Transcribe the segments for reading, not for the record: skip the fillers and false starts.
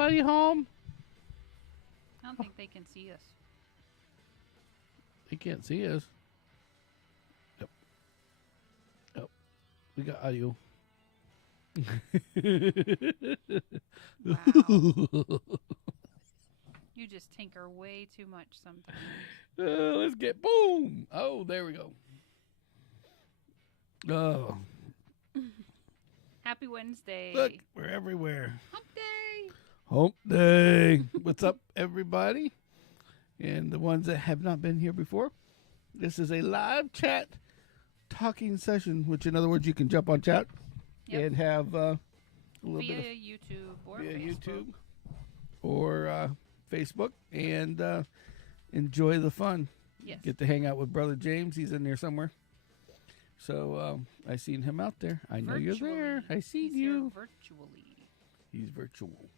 everybody home? I don't think they can see us. They can't see us. Yep. Yep. We got audio. Wow. You just tinker way too much sometimes. Let's get boom. Oh, there we go. Oh, Happy Wednesday. look, we're everywhere. Hump day. Hump day. What's up, everybody? And the ones that have not been here before, this is a live chat talking session, which in other words, you can jump on chat and have a little Via bit of YouTube or via Facebook. YouTube or Facebook and enjoy the fun. Yes. Get to hang out with Brother James. He's in there somewhere. So I seen him out there. I know you're there. I seen He's here you. virtually. He's virtual.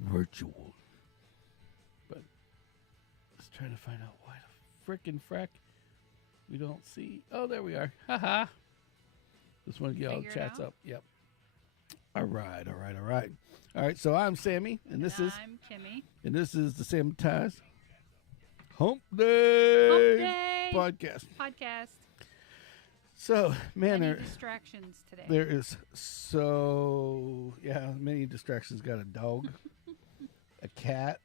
Virtual. But let's try to find out why the frickin' frack we don't see. Oh, there we are. Haha. Just want to get all the Figure it chats out? up. Yep. All right. All right, so I'm Sammy, and this is I'm Kimmy. the Sammitized Hump Day, Hump day podcast. podcast. So, man, Any distractions today? there is many distractions. Got a dog, a cat,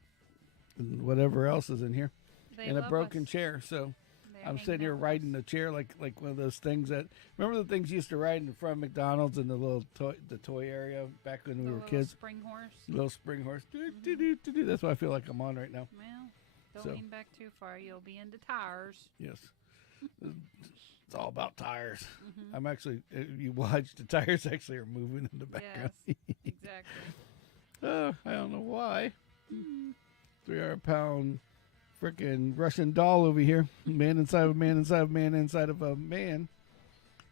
and whatever else is in here, They and a love broken us. chair. So They're I'm hanging sitting here out with riding us. the chair like one of those things that remember the things you used to ride in front of McDonald's in the little toy area back when we The were little kids. spring horse. Little spring horse. Do. That's what I feel like I'm on right now. Well, don't So- lean back too far. You'll be into tires. Yes. It's all about tires. Mhm. I'm actually, you watch, the tires actually are moving in the background. Yes, exactly. I don't know why. 300-pound freaking Russian doll over here. Man inside of a man inside of a man inside of a man.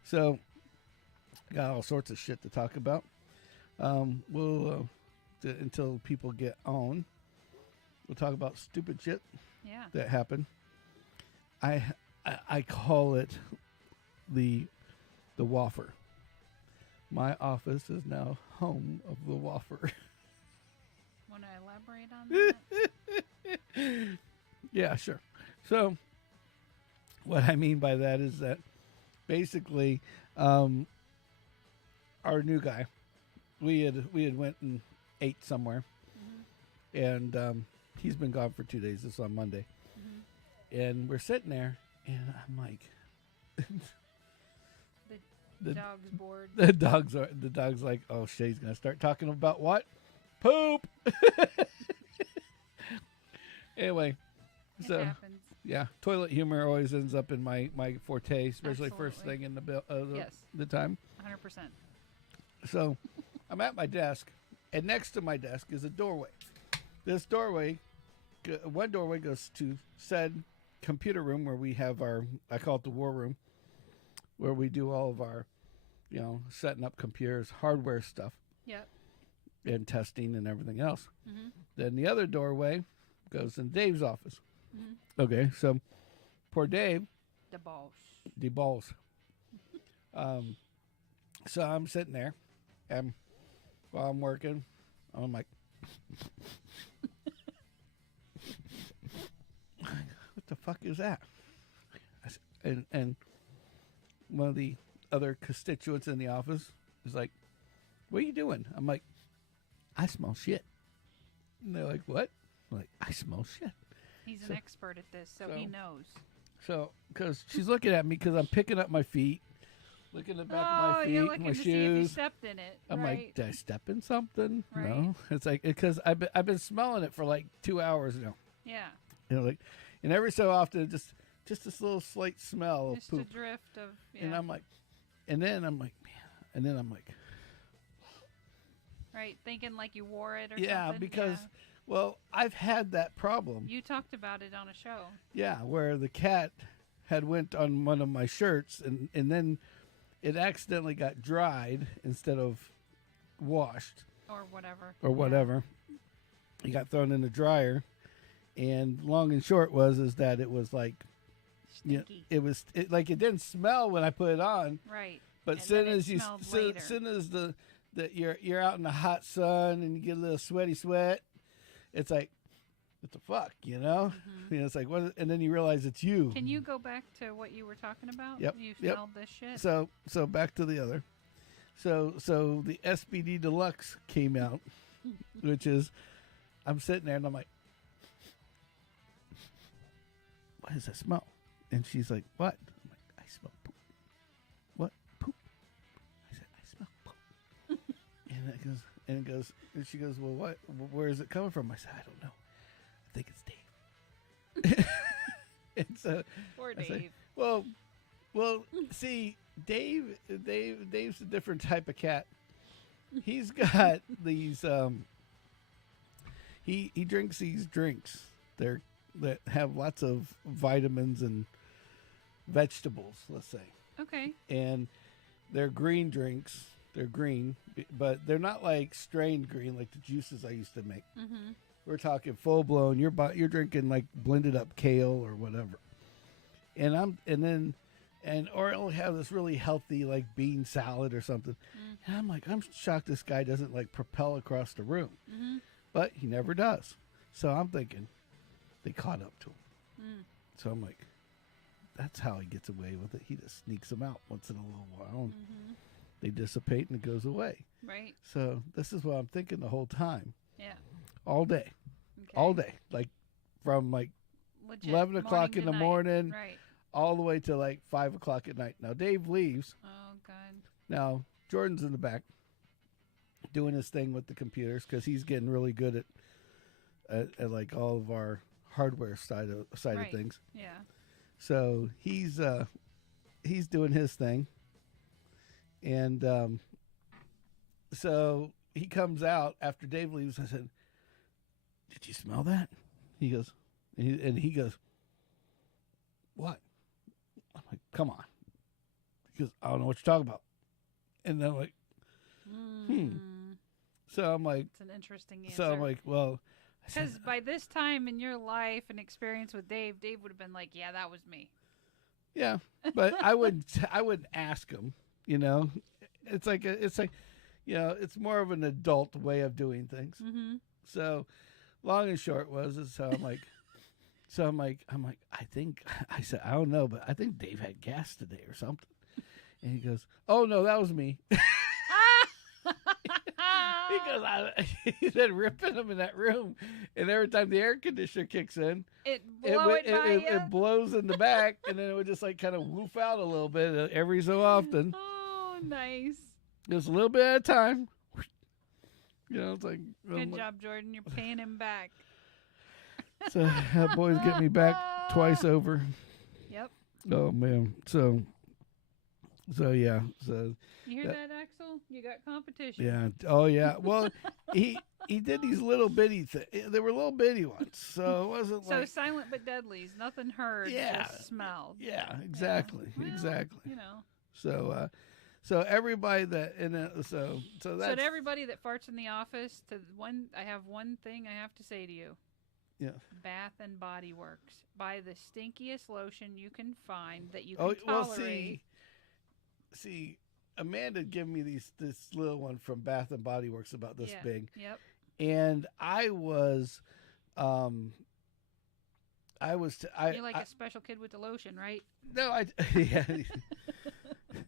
So, got all sorts of shit to talk about. We'll, until people get on, we'll talk about stupid shit Yeah. that happened. I call it the waffer. My office is now home of the waffer. Want to elaborate on that? Yeah, sure. So what I mean by that is that basically our new guy, we had went and ate somewhere, and he's been gone for 2 days. This is on Monday, and we're sitting there. And I'm like, The dog's bored. the dog's like, oh shit, he's gonna start talking about what? Poop. Anyway, It so happens. yeah, toilet humor always ends up in my forte, especially first Absolutely. thing in Yes. the time. 100%. So I'm at my desk, and next to my desk is a doorway. This doorway, one doorway goes to said computer room where we have I call it the war room, where we do all of our, setting up computers, hardware stuff, Yep. and testing and everything else. Mhm. Then the other doorway goes in Dave's office. Mhm. Okay, so poor Dave, The boss. the balls. So I'm sitting there, and while I'm working, I'm like, what the fuck is that? And one of the other constituents in the office is like, what are you doing? I'm like, I smell shit. And they're like, what? I'm like, I smell shit. He's So- an expert at this, so he knows. So, because she's looking at me because I'm picking up my feet, looking at the back of my feet, you're looking my to see if you shoes. stepped in it. I'm right? like, did I step in something? Right. No. It's like, because I've been smelling it for like 2 hours now. Yeah. Like, and every so often, just this little slight smell Just of a poop. drift of. Yeah. And I'm like, man, and then I'm like, right. Thinking like you wore it or yeah, something. because, well, I've had that problem. You talked about it on a show. Yeah, where the cat had went on one of my shirts, and then it accidentally got dried instead of washed Or whatever. or whatever. It got thrown in the dryer, and long and short is that it was like, Stinky. it like it didn't smell when I put it on, Right. but And soon then it as you smelled soon later. as the you're out in the hot sun and you get a little sweaty sweat, it's like, what the fuck, you know? It's like, what? And then you realize it's you. Can you go back to what you were talking about? Yep. You Yep. smelled this shit. So back to the other. So the SBD Deluxe came out, which is, I'm sitting there and I'm like, what does that smell? And she's like, what? I'm like, I smell poop. What? Poop? I said, I smell poop. and she goes, well, what? Where is it coming from? I said, I don't know. I think it's Dave. And so Poor I Dave. said, well, see, Dave's a different type of cat. He's got these. He drinks these drinks. That have lots of vitamins and vegetables, let's say. Okay. And they're green drinks. They're green, but they're not like strained green like the juices I used to make. Mm-hmm. We're talking full blown. You're drinking like blended up kale or whatever. Or it'll have this really healthy like bean salad or something. And I'm like, I'm shocked this guy doesn't like propel across the room. But he never does. So I'm thinking they caught up to him. So I'm like, that's how he gets away with it. He just sneaks them out once in a little while. And they dissipate and it goes away. Right. So this is what I'm thinking the whole time. Yeah. All day. Okay. All day. Like from like Legit. 11 o'clock in the night. morning. Right. All the way to like 5 o'clock at night. Now Dave leaves. Oh, God. Now Jordan's in the back doing his thing with the computers because he's getting really good at like all of our hardware side of things. Yeah. So he's doing his thing, and so he comes out after Dave leaves. I said, "Did you smell that?" He goes, and he goes, "What?" I'm like, "Come on." He goes, "I don't know what you're talking about." And then I'm like, So I'm like, it's an interesting answer. so I'm like, well, because by this time in your life and experience with Dave would have been like, yeah, that was me. yeah, but I wouldn't ask him. You know, it's like you know, it's more of an adult way of doing things. So, long and short is so I'm like, I said, I don't know, but I think Dave had gas today or something. And he goes, oh no, that was me. Because he said ripping him in that room, and every time the air conditioner kicks in, it blows in the back, and then it would just like kind of woof out a little bit every so often. Oh, nice. Just a little bit at a time. You know, it's like Good job, Jordan. You're paying him back. So that boy's getting me back twice over. Yep. Oh man. So yeah. So you hear that, Axel? You got competition. yeah. Oh yeah. Well, he did these little bitty things. They were little bitty ones, so it wasn't so like silent but deadlies. Nothing heard. Yeah. Just smelled. Yeah. Exactly. Yeah. Well, exactly. You know. So everybody that so that's to everybody that farts in the office, I have one thing I have to say to you. Yeah. Bath and Body Works. Buy the stinkiest lotion you can find that you can tolerate. See, Amanda gave me this little one from Bath and Body Works about this big. Yep. And I was You're like a special kid with the lotion, right? No, yeah.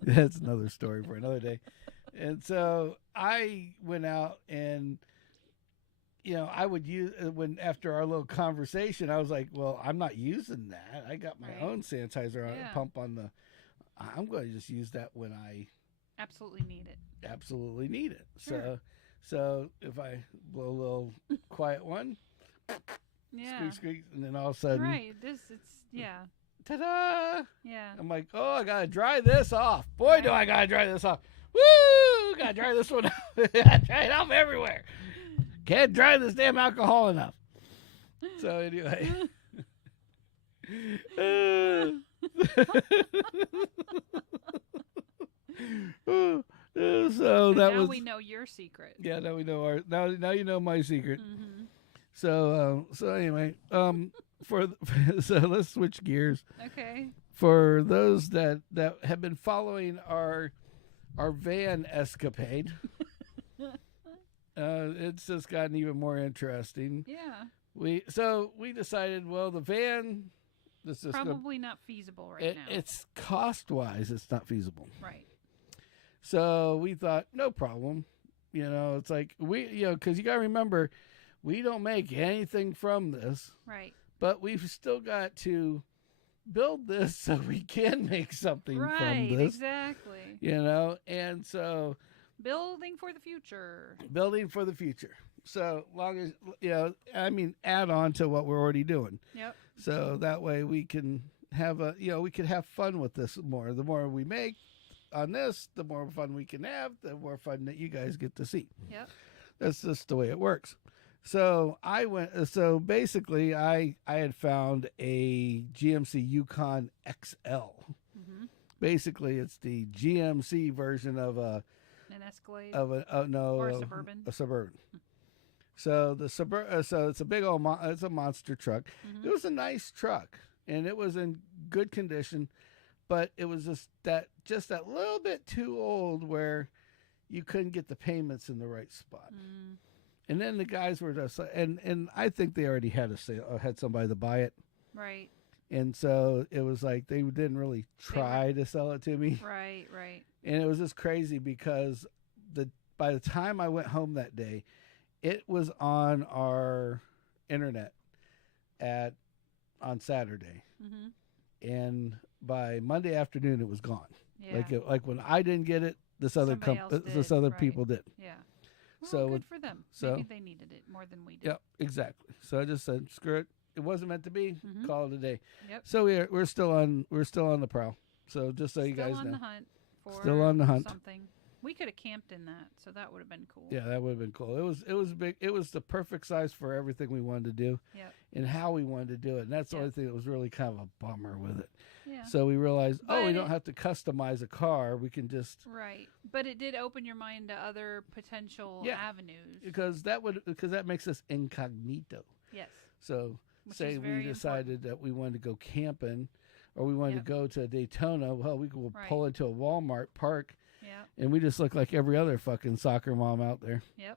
That's another story for another day. And so I went out and, you know, I would use after our little conversation, I was like, well, I'm not using that. I got my own sanitizer pump on the. I'm going to just use that when I absolutely need it. Sure. So if I blow a little quiet one, squeak, squeak, and then all of a sudden, right? Ta-da! Yeah. I'm like, oh, I gotta dry this off. Boy, do I gotta dry this off. Woo! Gotta dry this one off. I dry it off everywhere. Can't dry this damn alcohol enough. So anyway. So that now was. we know your secret. Yeah, now we know our. Now you know my secret. Mm-hmm. So anyway, so let's switch gears. Okay. For those that have been following our van escapade, It's just gotten even more interesting. Yeah. We decided, well, the van, this is Probably not feasible right now. It's cost-wise, it's not feasible. Right. So we thought, no problem. It's like because you got to remember, we don't make anything from this. Right. But we've still got to build this so we can make something from Right, this. exactly. And so building for the future. So long as add on to what we're already doing. Yep. So that way we can have we can have fun with this more. The more we make on this, the more fun we can have, the more fun that you guys get to see. Yep. That's just the way it works. So basically I had found a GMC Yukon XL. Mm-hmm. Basically it's the GMC version of an Escalade or a Suburban. A Suburban. So so it's a big old it's a monster truck. Mm-hmm. It was a nice truck and it was in good condition, but it was just that little bit too old where you couldn't get the payments in the right spot. Mm. And then the guys were just, and I think they already had had somebody to buy it. Right. And so it was like they didn't really try to sell it to me. Right. And it was just crazy because by the time I went home that day, it was on our internet on Saturday. Mm-hmm. And by Monday afternoon, it was gone. Yeah. Like when I didn't get it, this other people did. Yeah. Well, So good for them. Maybe they needed it more than we did. Yeah, exactly. So I just said, screw it. It wasn't meant to be. Mm-hmm. Call it a day. Yep. So we're still on the prowl. So just so you guys know, still on the hunt for still on the hunt. Something. We could have camped in that, so that would have been cool. Yeah, that would have been cool. It was big. It was the perfect size for everything we wanted to do. Yep. And how we wanted to do it. And that's the only thing that was really kind of a bummer with it. Yeah. So we realized, we don't have to customize a car. We can just right. But it did open your mind to other potential avenues. Because that makes us incognito. Yes. So say we decided that we wanted to go camping, or we wanted to go to Daytona. Well, we could pull into a Walmart park. Yeah. And we just look like every other fucking soccer mom out there. Yep.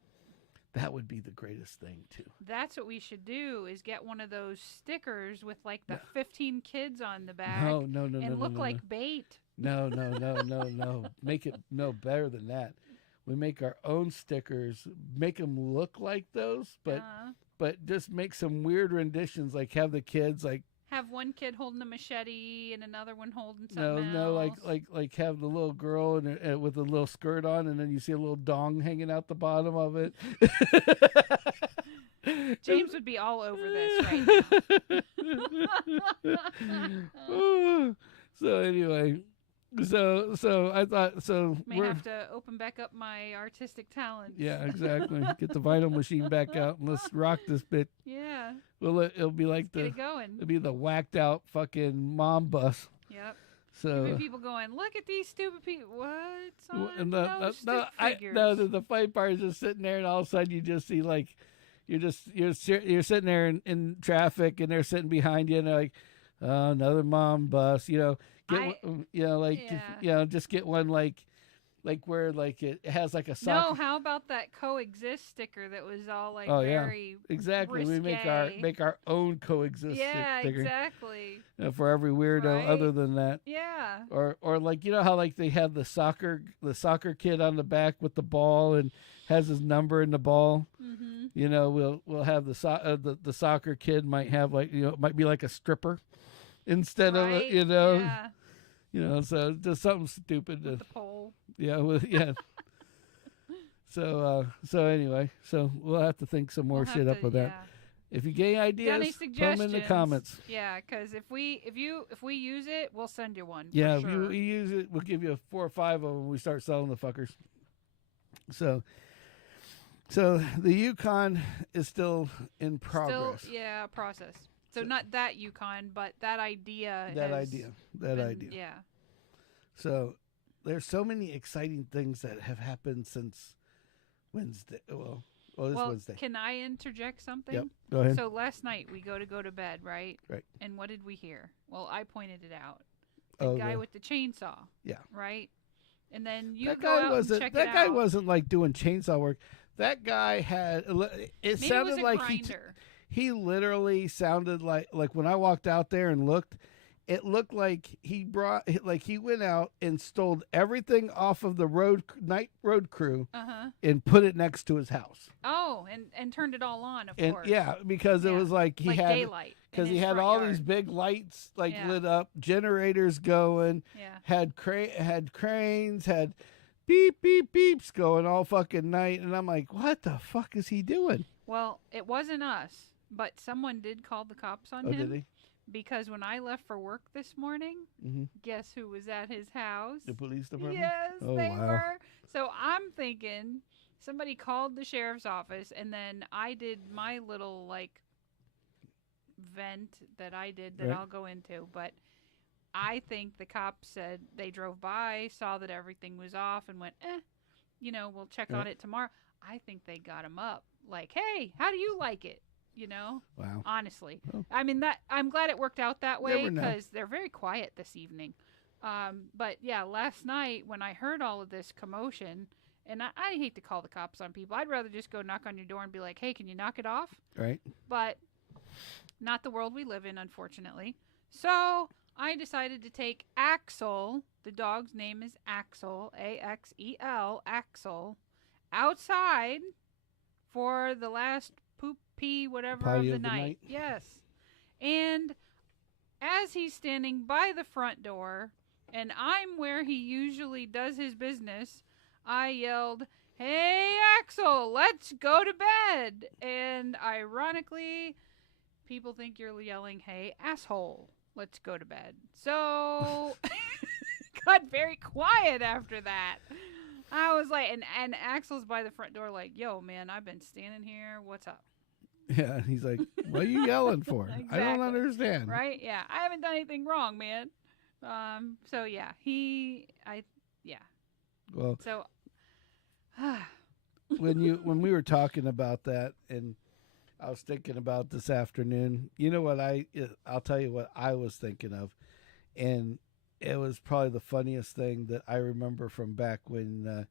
That would be the greatest thing, too. That's what we should do, is get one of those stickers with, like, the 15 kids on the back. No. And look like bait. No. Make it better than that. We make our own stickers, make them look like those, but just make some weird renditions, like have the kids, like, have one kid holding a machete and another one holding something else. No, like have the little girl with a little skirt on, and then you see a little dong hanging out the bottom of it. James would be all over this right now. So anyway, so I thought may have to open back up my artistic talents. Yeah, exactly. Get the vinyl machine back out and let's rock this bit. Yeah. Well, it'll be like get it going. It'll be the whacked out fucking mom bus. Yep. So people going, look at these stupid people. What? The funny part is just sitting there, and all of a sudden you just see like you're sitting there in traffic, and they're sitting behind you, and they're like, another mom bus. Just get one like where like it has like a sock. No, how about that coexist sticker that was all like very exactly. Risque. We make our own coexist sticker. Yeah, exactly. For every weirdo other than that. Yeah. Or like how like they have the soccer kid on the back with the ball and has his number in the ball. Mm-hmm. We'll have the soccer kid might have like might be like a stripper instead of so just something stupid with the pole. Yeah, So anyway, we'll have to think some more shit up with that. If you get any ideas, put them in the comments. Yeah, because if we use it, we'll send you one. Yeah, if you use it, we'll give you 4 or 5 of them when we start selling the fuckers. So the Yukon is still in progress. Process. So not that Yukon, but that idea. That idea. Yeah. So there's so many exciting things that have happened since Wednesday. Well, Wednesday. Can I interject something? Yep. Go ahead. So last night we go to bed, right? Right. And what did we hear? Well, I pointed it out. The guy with the chainsaw. Yeah. Right? and then you that go guy out wasn't. and check That it guy out. wasn't like doing chainsaw work. That guy had. It Maybe sounded it was a like grinder. he literally sounded like when I walked out there and looked. It looked like he went out and stole everything off of the night road crew and put it next to his house. Oh, and turned it all on, of course. Yeah, because it was like he had daylight. Because he had all these big lights lit up, generators going, had cranes, had beep beep beeps going all fucking night, and I'm like, what the fuck is he doing? Well, it wasn't us, but someone did call the cops on him. Did he? Because when I left for work this morning, guess who was at his house? The police department? Yes, oh, they wow. were. So I'm thinking somebody called the sheriff's office, and then I did my little, vent that I did that I'll go into. But I think the cops said they drove by, saw that everything was off, and went, we'll check on it tomorrow. I think they got him up. Like, hey, how do you like it? Wow. Honestly. Oh. I mean, I'm glad it worked out that way Never know. because they're very quiet this evening. But yeah, last night when I heard all of this commotion, and I hate to call the cops on people. I'd rather just go knock on your door and be like, hey, can you knock it off? Right. But not the world we live in, unfortunately. So I decided to take Axel, the dog's name is Axel, Axel, Axel, outside for the last poop, pee, whatever Potty of the night. Yes. And as he's standing by the front door, and I'm where he usually does his business, I yelled, hey, Axel, let's go to bed. And ironically, people think you're yelling, hey, asshole, let's go to bed. So got very quiet after that. I was like, and Axel's by the front door like, yo, man, I've been standing here. What's up? Yeah, he's like, what are you yelling for? Exactly. I don't understand. Right? Yeah, I haven't done anything wrong, man. So yeah, Well, so when we were talking about that, and I was thinking about this afternoon, you know what I'll tell you what I was thinking of, and it was probably the funniest thing that I remember from back when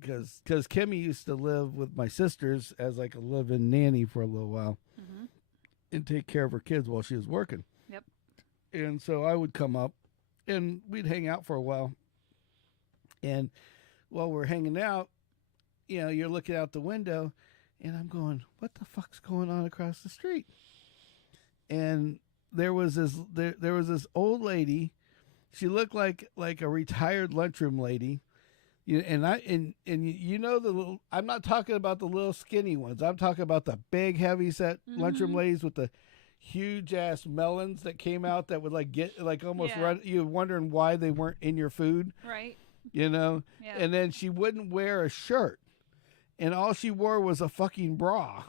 because Kimmy used to live with my sisters as like a live-in nanny for a little while and take care of her kids while she was working. Yep. And so I would come up and we'd hang out for a while. And while we're hanging out, you're looking out the window and I'm going, what the fuck's going on across the street? And there was this old lady. She looked like a retired lunchroom lady. The little. I'm not talking about the little skinny ones. I'm talking about the big, heavy set lunchroom ladies with the huge ass melons that came out that would get almost run. You're wondering why they weren't in your food, right? Yeah. And then she wouldn't wear a shirt, and all she wore was a fucking bra.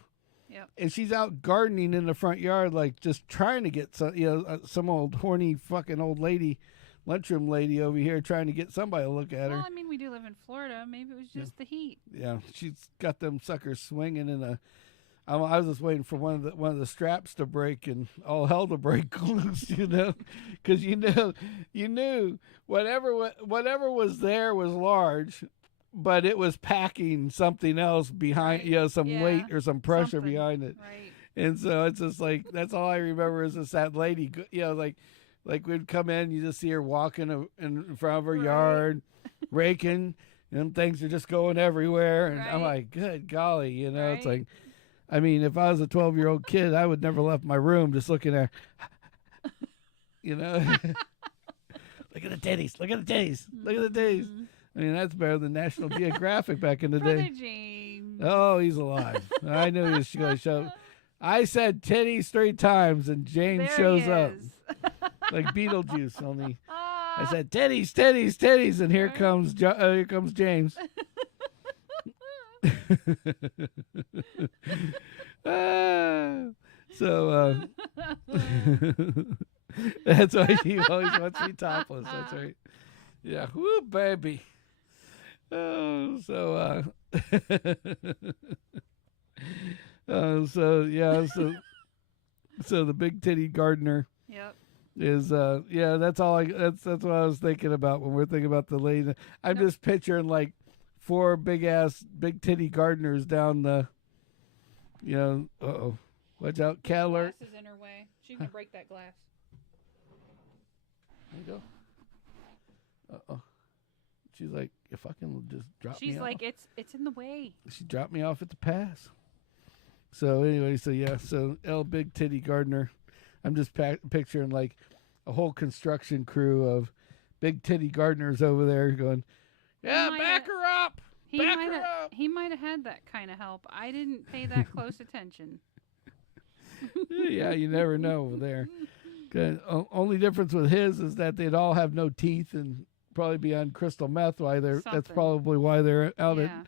Yep. And she's out gardening in the front yard, just trying to get some old horny fucking old lady. Lunchroom lady over here trying to get somebody to look at her. Well, I mean, we do live in Florida. Maybe it was just the heat. Yeah, she's got them suckers swinging in a. I was just waiting for one of the straps to break and all hell to break loose, because you knew whatever was there was large, but it was packing something else behind, some weight or some pressure behind it. Right. And so it's just that's all I remember is just that lady, Like we'd come in, you just see her walking in front of her yard, raking, and things are just going everywhere. And I'm like, good golly, it's like, I mean, if I was a 12-year-old kid, I would never left my room just looking at her, Look at the titties, look at the titties, look at the titties. I mean, that's better than National Geographic back in the Brother day. James. Oh, he's alive. I knew he was going to show. I said titties 3 times, and James shows up. Like Beetlejuice, only I said titties, titties, titties, and here comes James. So that's why he always wants me topless. That's right. Yeah, whoo, baby. Oh, so so the big titty gardener. Yep. is yeah, that's all I that's what I was thinking about when we're thinking about the lady. I'm Nope. just picturing like four big titty gardeners down the, uh-oh, watch out, cat alert. Glass is in her way. She can break that glass. There you go. Uh-oh. She's like, you fucking just drop me She's off. like, it's in the way. She dropped me off at the pass. So anyway, so L big titty gardener. I'm just picturing like a whole construction crew of big titty gardeners over there going, yeah, back her up. Back her up. He might have had that kind of help. I didn't pay that close attention. Yeah, you never know over there. Only difference with his is that they'd all have no teeth and probably be on crystal meth. That's Something. probably why they're out Yeah. at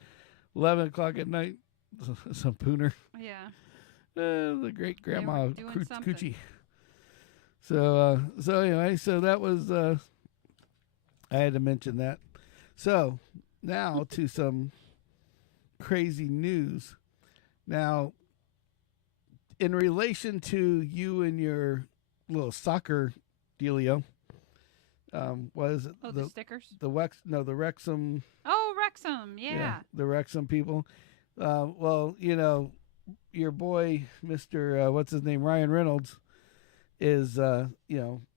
11 o'clock at night. Some pooner. Yeah. The great grandma doing something. Coochie. So anyway, so that was I had to mention that. So now to some crazy news. Now, in relation to you and your little soccer dealio, what is it? Oh, the stickers? The Wrexham. Oh, Wrexham, yeah. The Wrexham people. Well, your boy, Mr. What's his name, Ryan Reynolds, is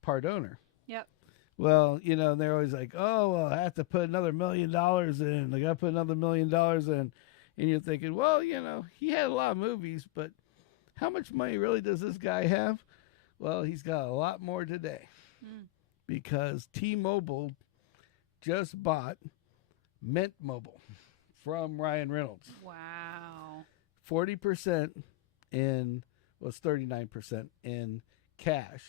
part owner. Yep. Well, they're always like, oh, well, I have to put another $1 million in. I got to put another $1 million in. And you're thinking, well, he had a lot of movies, but how much money really does this guy have? Well, he's got a lot more today because T-Mobile just bought Mint Mobile from Ryan Reynolds. Wow. 40% it's 39% in cash,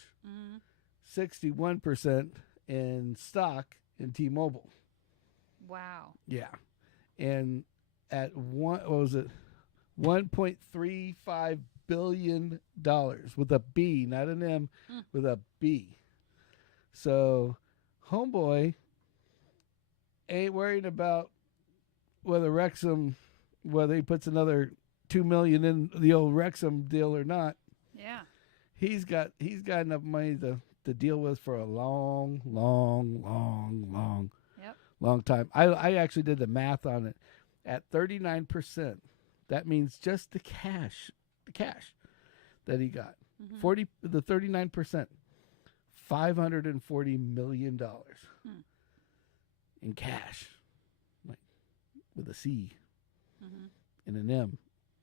61% in stock in T-Mobile. Wow. Yeah. And at $1.35 billion with a B, not an M, with a B. So homeboy ain't worried about whether he puts another $2 million in the old Wrexham deal or not. Yeah. He's got enough money to deal with for a long time. I actually did the math on it. At 39%, that means just the cash that he got. 39%, $540 million in cash, like with a C and an M.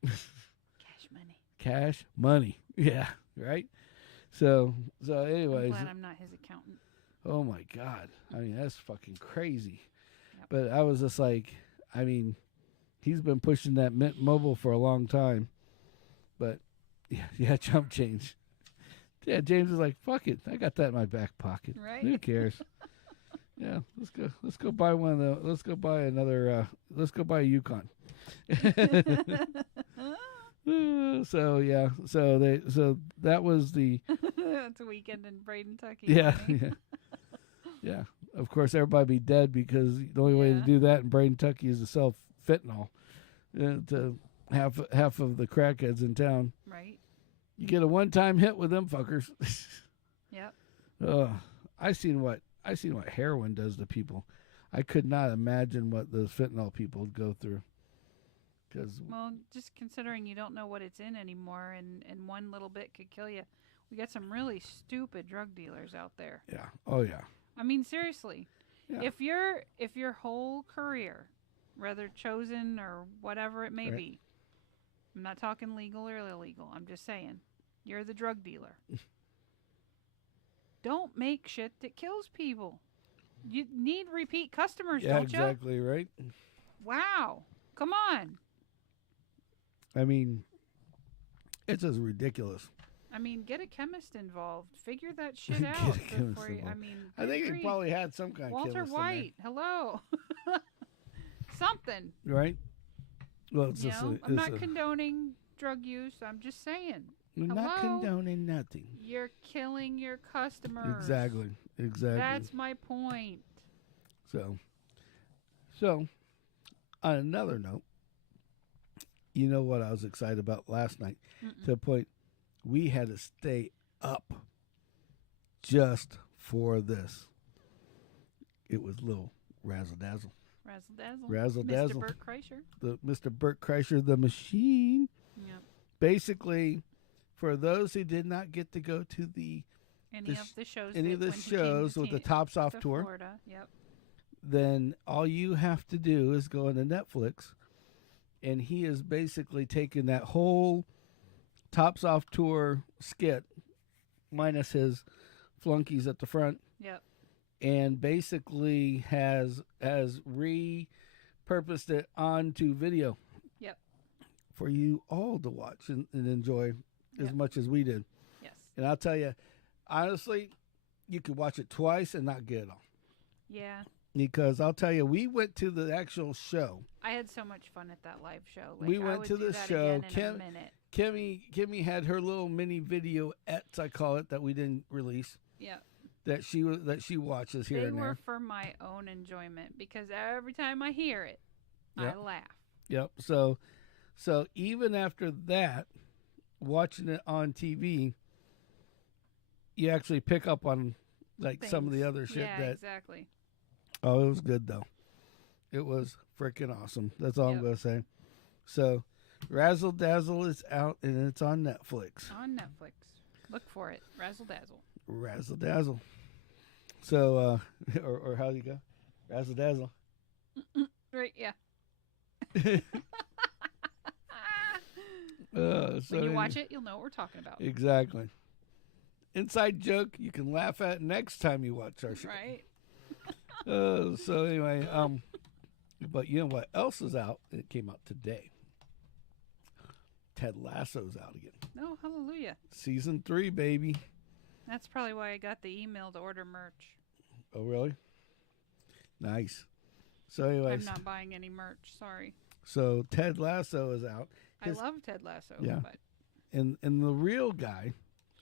Cash money. Cash money. Yeah, right? So anyways. I'm glad I'm not his accountant. Oh my God. I mean, that's fucking crazy. Yep. But I was just like, he's been pushing that Mint Mobile for a long time. But yeah, chump change. Yeah, James is like, fuck it. I got that in my back pocket. Right? Who cares? Yeah, let's go buy one of the let's go buy a Yukon. So that was the That's a weekend in Braden, Kentucky. yeah. Yeah. Of course, everybody be dead because the only way to do that in Braden, Kentucky is to sell fentanyl to half of the crackheads in town. Right. You get a one-time hit with them fuckers. Yep. I seen what heroin does to people. I could not imagine what those fentanyl people would go through. Well, just considering you don't know what it's in anymore, and one little bit could kill you. We got some really stupid drug dealers out there. Yeah. Oh yeah. I mean, seriously. Yeah. If your whole career, whether chosen or whatever it may be, I'm not talking legal or illegal. I'm just saying, you're the drug dealer. Don't make shit that kills people. You need repeat customers, don't you? Yeah, exactly, right? Wow. Come on. I mean, it's just ridiculous. I mean, get a chemist involved. Figure that shit Get out a chemist before you. I involved. mean, I think good he probably had some kind of Walter chemist in White. Hello. Something. there. Right? Well, it's just I'm not condoning drug use. I'm just saying. we're not condoning nothing. You're killing your customers. Exactly. That's my point. So on another note, you know what I was excited about last night? To the point we had to stay up just for this. It was little Razzle Dazzle. Razzle dazzle. Razzle Mr. dazzle. Bert Kreischer. The Mr. Bert Kreischer, the machine. Yep. Basically, for those who did not get to go to Any of the shows. any of the shows with the Tops Off tour, Florida. Yep. then all you have to do is go into Netflix, and he is basically taking that whole Tops Off tour skit, minus his flunkies at the front, Yep. and basically has repurposed it onto video. Yep. For you all to watch and enjoy as Yep. much as we did. Yes. And I'll tell you, honestly, you could watch it twice and not get it all. Yeah. Because I'll tell you, we went to the actual show. I had so much fun at that live show. Like, We I went would to do the that show. again in a minute. Kimmy had her little mini videoettes, I call it, that we didn't release. Yeah. That she watches here They and were there. for my own enjoyment because every time I hear it, Yep. I laugh. Yep. So even after that, watching it on TV, you actually pick up on like some of the Things. other shit Yeah, that. exactly. Oh, it was good though. It was freaking awesome. That's all I'm Yep. gonna say. So, Razzle Dazzle is out and it's on Netflix. On Netflix. Look for it. Razzle dazzle. Razzle Dazzle. So, or how do you go? Razzle Dazzle. Right, yeah. So When you watch it, you'll know what we're talking about. Exactly. Inside joke you can laugh at next time you watch our show. Right? So anyway, but you know what else is out? It came out today. Ted Lasso's out again. Oh, hallelujah. Season 3, baby. That's probably why I got the email to order merch. Oh, really? Nice. So anyways, I'm not buying any merch. Sorry. so Ted Lasso is out. I love Ted Lasso. Yeah. But... And the real guy,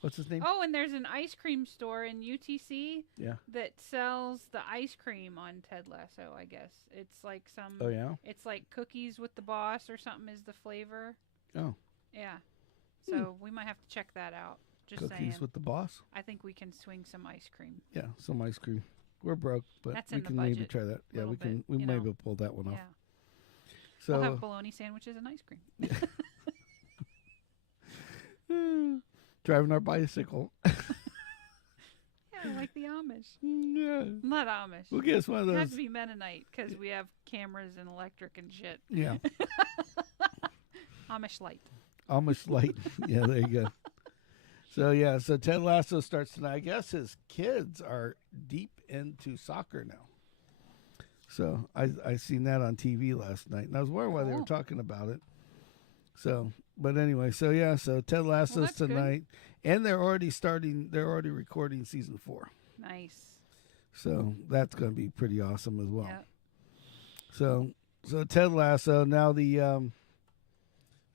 what's his name? Oh, and there's an ice cream store in UTC Yeah. that sells the ice cream on Ted Lasso, I guess. It's like some... Oh, yeah? It's like cookies with the boss or something is the flavor. Oh. Yeah. So we might have to check that out. Just Cookies saying. with the boss? I think we can swing some ice cream. Yeah, some ice cream. We're broke, but That's we in the can maybe budget, try that. Yeah, little we can. bit, We you maybe know. pull that one off. Yeah. So We'll have bologna sandwiches and ice cream. driving our bicycle. Yeah, like the Amish. Yeah. Not Amish. We'll get us one of It has those. to be Mennonite because we have cameras and electric and shit. Yeah. Amish light. Amish light. Yeah, there you go. So yeah, so Ted Lasso starts tonight. I guess his kids are deep into soccer now. So I seen that on TV last night, and I was wondering why they were Cool. talking about it. So, but anyway, so yeah, so Ted Lasso's that's good. tonight, and they're already starting. They're already recording season 4. Nice. So that's going to be pretty awesome as well. Yeah. So Ted Lasso. Now the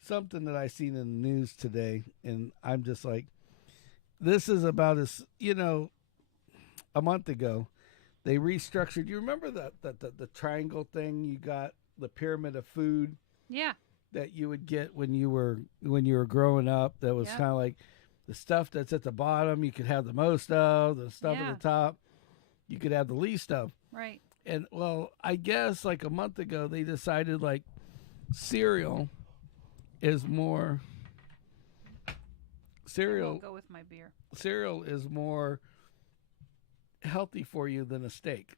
something that I seen in the news today, and I'm just like, this is about as a month ago, they restructured. You remember the triangle thing? You got the pyramid of food Yeah. that you would get when you were growing up. That was Yeah. kind of like the stuff that's at the bottom. You could have the most of the stuff Yeah. at the top. You could have the least of. Right. And well, I guess like a month ago they decided like cereal is more I'll go with my beer. cereal is more healthy for you than a steak,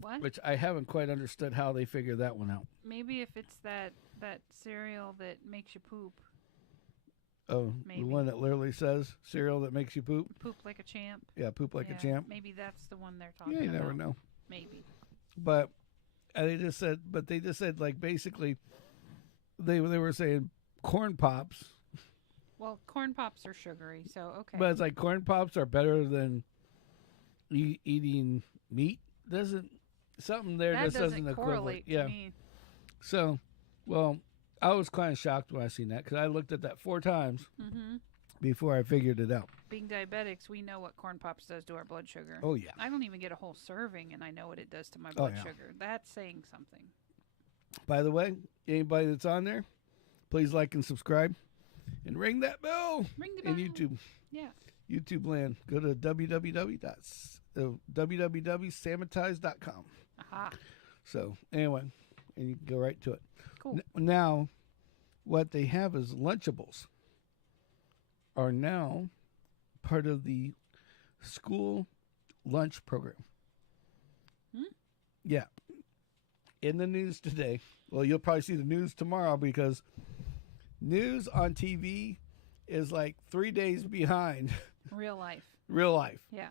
What? which I haven't quite understood how they figured that one out. Maybe if it's that cereal that makes you poop. Oh, Maybe. the one that literally says cereal that makes you poop. Poop like a champ. Yeah, poop like Yeah, a champ. Maybe that's the one they're talking Yeah, you about. never know. Maybe. But they just said like basically they were saying corn pops, Well, corn pops are sugary, so okay. but it's like corn pops are better than eating meat. Doesn't something there that just doesn't equivalent? correlate Yeah. to me. So, well, I was kind of shocked when I seen that because I looked at that 4 times Mm-hmm. before I figured it out. Being diabetics, we know what corn pops does to our blood sugar. Oh yeah. I don't even get a whole serving, and I know what it does to my Oh, blood yeah. sugar. That's saying something. By the way, anybody that's on there, please like and subscribe, and ring that bell Ring the in bell. YouTube. Yeah. YouTube land. Go to www.sammitized.com. Aha. So anyway, and you can go right to it. Cool. Now, what they have is Lunchables are now part of the school lunch program. Yeah. In the news today. Well, you'll probably see the news tomorrow because news on TV is like 3 days behind Real life. real life. Yeah.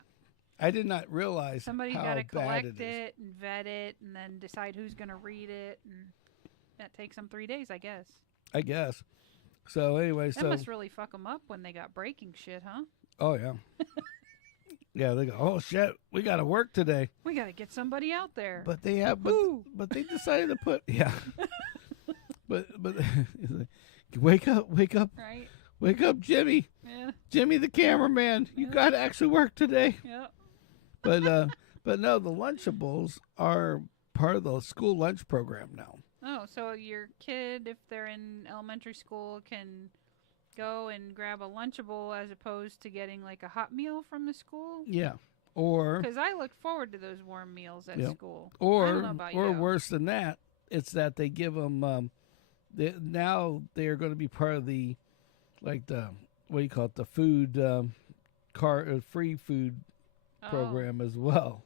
I did not realize Somebody's how got to bad collect it is. it and vet it and then decide who's going to read it. And that takes them 3 days, I guess. I guess. So anyway, That must really fuck them up when they got breaking shit, huh? oh yeah. Yeah, they go, oh shit, we got to work today. We got to get somebody out there. But they have, but they decided to put, yeah. but wake up, Right? wake up, Jimmy, Yeah. Jimmy the cameraman. You Yeah. got to actually work today. Yep. But no, the Lunchables are part of the school lunch program now. Oh, so your kid, if they're in elementary school, can go and grab a Lunchable as opposed to getting like a hot meal from the school? Yeah, or Because I look forward to those warm meals at Yep. school. I don't know about or you. worse than that, it's that they give them. Now they are going to be part of the, like the what do you call it, the food free food Oh, program as well.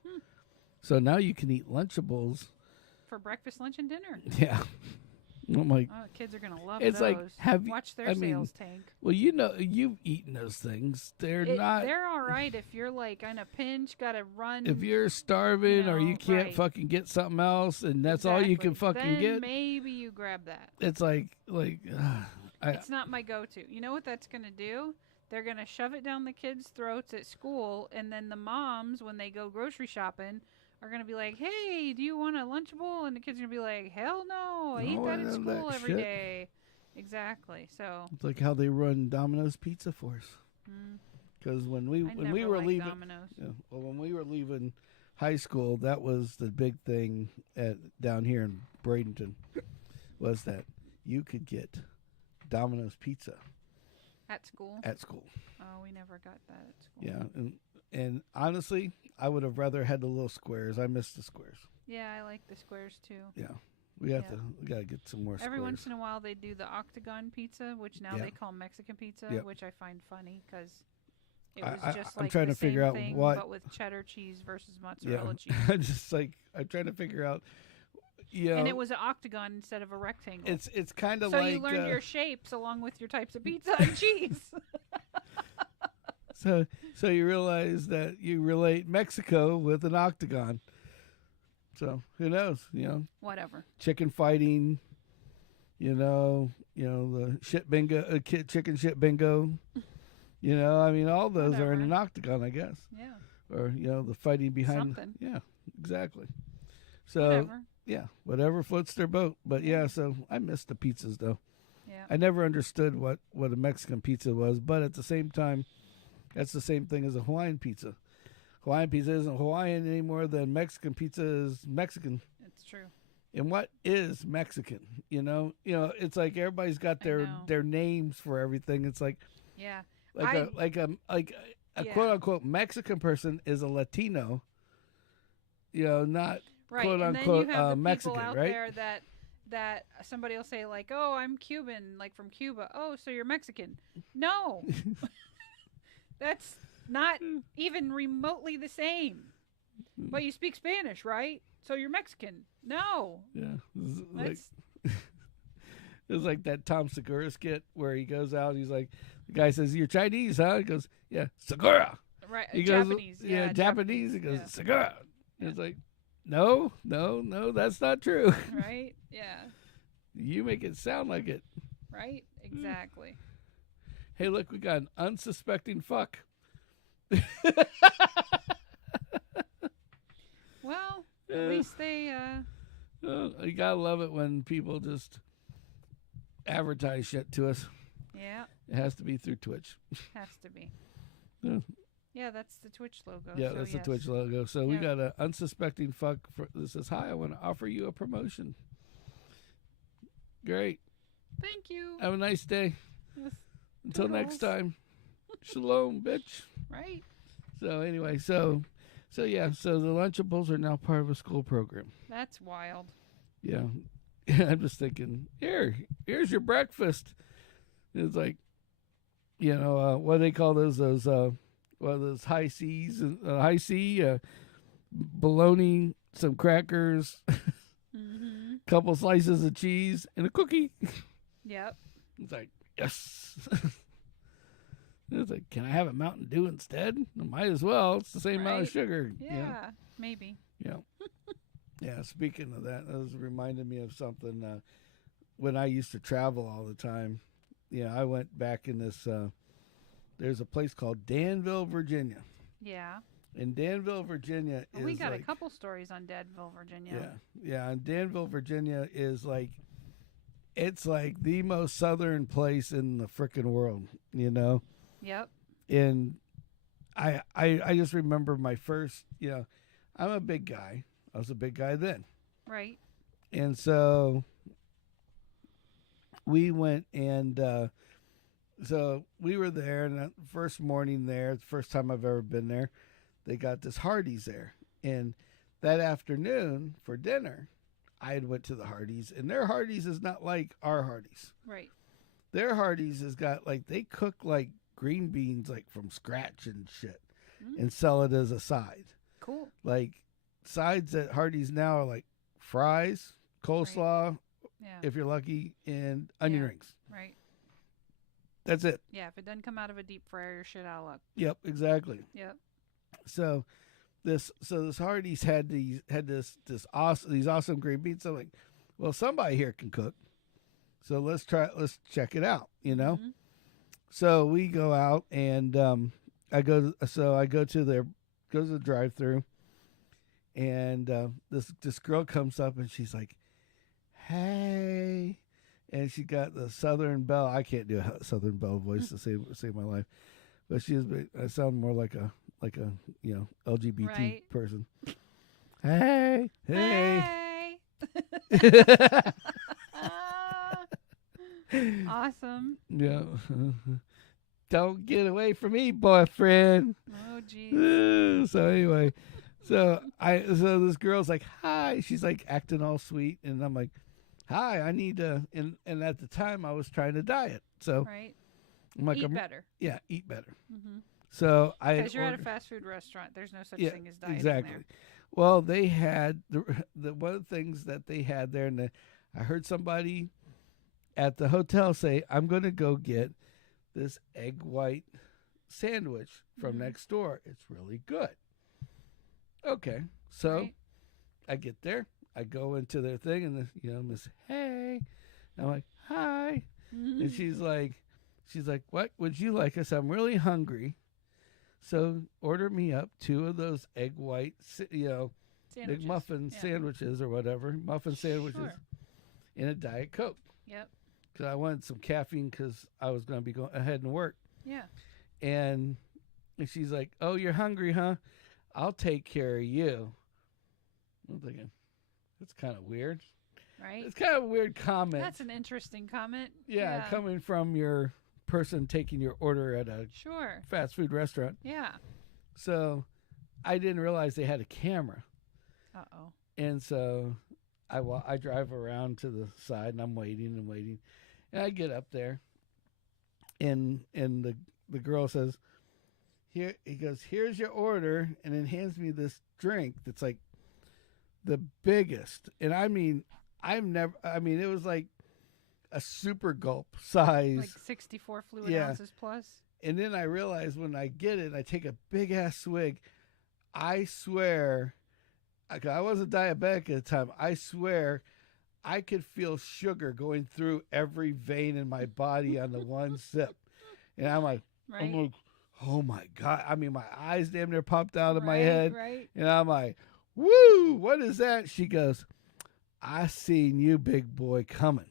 So now you can eat Lunchables. for breakfast, lunch, and dinner. Yeah. I'm like, Oh, kids are gonna love it's those. like, have you, Watch their I mean, sales tank. well, you know, you've eaten those things. They're not. They're all right if you're like in a pinch, gotta run. If you're starving or you No, can't right. fucking get something else, and that's all you can Exactly. fucking Then get, maybe you grab that. it's like, It's not my go-to. You know what that's gonna do? They're gonna shove it down the kids' throats at school, and then the moms, when they go grocery shopping, are gonna be like, "Hey, do you want a Lunchable?" And the kids are gonna be like, "Hell no, I eat No, that I in have school that every shit." day." Exactly. So, it's like how they run Domino's Pizza for us. mm, Because when I we never were liked leaving, Domino's. when we were leaving high school, that was the big thing down here in Bradenton, was that you could get Domino's Pizza At school? at school. Oh, we never got that at school. Yeah, and honestly, I would have rather had the little squares. I miss the squares. Yeah, I like the squares too. Yeah, we gotta get some more Every squares. once in a while, they do the octagon pizza, which now Yeah. they call Mexican pizza, Yep. which I find funny because it I- was I- just I'm like trying the to figure same out thing, what- but with cheddar cheese versus Yeah, mozzarella cheese. just like I'm trying to figure out. Yeah, And it was an octagon instead of a rectangle. it's kind of so like you learned your shapes along with your types of pizza and cheese. So you realize that you relate Mexico with an octagon. So who knows? You know, Whatever. chicken fighting. The shit bingo, chicken shit bingo. I mean, all those are in Whatever. an octagon, I guess. Yeah. Or the fighting behind. Something. Yeah, exactly. So Whatever. yeah, whatever floats their boat. But yeah, so I miss the pizzas though. Yeah. I never understood what a Mexican pizza was, but at the same time, that's the same thing as a Hawaiian pizza. Hawaiian pizza isn't Hawaiian any more than Mexican pizza is Mexican. It's true. And what is Mexican? It's like everybody's got know. their names for everything. It's like Yeah. like a Yeah. quote unquote Mexican person is a Latino. Not Right. quote and unquote then you have the Mexican, people out right? there that somebody will say like, "Oh, I'm Cuban, like from Cuba." "Oh, so you're Mexican." No. That's not even remotely the same. But you speak Spanish, right? So you're Mexican. No. Yeah. That's It's like that Tom Segura skit where he goes out and he's like, the guy says, "You're Chinese, huh?" He goes, "Yeah, Segura." right. He Japanese. goes, Yeah, Japanese. He goes, yeah. "Segura." Yeah. It's like, no, that's not true. Right? Yeah. You make it sound like it. Right? Exactly. Hey, look, we got an unsuspecting fuck. Well, Yeah. at least they You gotta love it when people just advertise shit to us. yeah, It has to be through Twitch. has to be. Yeah. Yeah, that's the Twitch logo. Yeah, so that's yes. the Twitch logo. So we Yeah. got an unsuspecting fuck that says, "Hi, I want to offer you a promotion." Great. Thank you. Have a nice day. Yes. Until next Toodles. time. Shalom, bitch. Right. So anyway, so yeah, so the Lunchables are now part of a school program. That's wild. Yeah. I'm just thinking, here's your breakfast. It's like, what do they call those high seas and high C, bologna, some crackers, Mm-hmm. couple slices of cheese, and a cookie. Yep. It's like, yes. It's like, can I have a Mountain Dew instead? I might as well. It's the same amount of Right. sugar. Yeah. Maybe. Yeah. Yeah. Speaking of that was reminded me of something. When I used to travel all the time, I went back in this. There's a place called Danville, Virginia. Yeah. In Danville, Virginia Well, is we got like, a couple stories on Danville, Virginia. yeah. And Danville, Virginia is like, it's like the most southern place in the frickin' world, Yep. And I just remember my first, I'm a big guy. I was a big guy then. Right. And so we went and so we were there, and the first morning there, the first time I've ever been there, they got this Hardee's there. And that afternoon for dinner, I had went to the Hardee's, and their Hardee's is not like our Hardee's. Right. Their Hardee's has got like, they cook like green beans like from scratch and shit and sell it as a side. Cool. Like sides at Hardee's now are like fries, coleslaw, Yeah. if you're lucky, and onion rings. Right. That's it. Yeah. If it doesn't come out of a deep fryer, you're shit out of luck. Yep, exactly. Yep. So this Hardee's had these awesome green beans. So I'm like, well, somebody here can cook. So let's check it out, Mm-hmm. So we go out and I go to the drive-through, and this girl comes up and she's like, "Hey," and she got the Southern Belle. I can't do a Southern Belle voice to save my life, but I sound more like a LGBT Right. person. Hey. Hey. Awesome. Yeah. Don't get away from me, boyfriend. Oh, geez. So anyway, so this girl's like, "Hi." She's like acting all sweet, and I'm like, "Hi, I need to." And at the time, I was trying to diet, so Right. I'm like, Eat better. Yeah, eat better. Mm-hmm. So Because you're at a fast food restaurant. There's no such thing as dieting exactly. there. Well, they had the one of the things that they had there, and I heard somebody at the hotel say, "I'm going to go get this egg white sandwich from next door. It's really good." Okay, so Right. I get there, I go into their thing, and Miss Hey, I'm like, "Hi," Mm-hmm. and she's like, "What would you like?" I said, "I'm really hungry, so order me up 2 of those egg white, Sandwiches. McMuffin sandwiches or whatever, muffin sandwiches, Sure. and a Diet Coke." Yep. Because I wanted some caffeine because I was going to be going ahead and work. Yeah. And she's like, "Oh, you're hungry, huh? I'll take care of you." I'm thinking, that's kind of weird. Right. It's kind of a weird comment. That's an interesting comment. Yeah, coming from your person taking your order at a Sure. fast food restaurant. Yeah. So I didn't realize they had a camera. Uh-oh. And so I drive around to the side, and I'm waiting and waiting. And I get up there, and the girl says, "Here's your order," and then hands me this drink that's like the biggest. And I mean, it was like a super gulp size. Like 64 fluid Yeah. ounces plus. And then I realize when I get it, I take a big ass swig. I swear, I wasn't diabetic at the time. I swear, I could feel sugar going through every vein in my body on the one sip. And I'm like, Right. oh my God. I mean, my eyes damn near popped out of my Right, head. Right. And I'm like, woo, what is that? She goes, "I seen you, big boy, coming.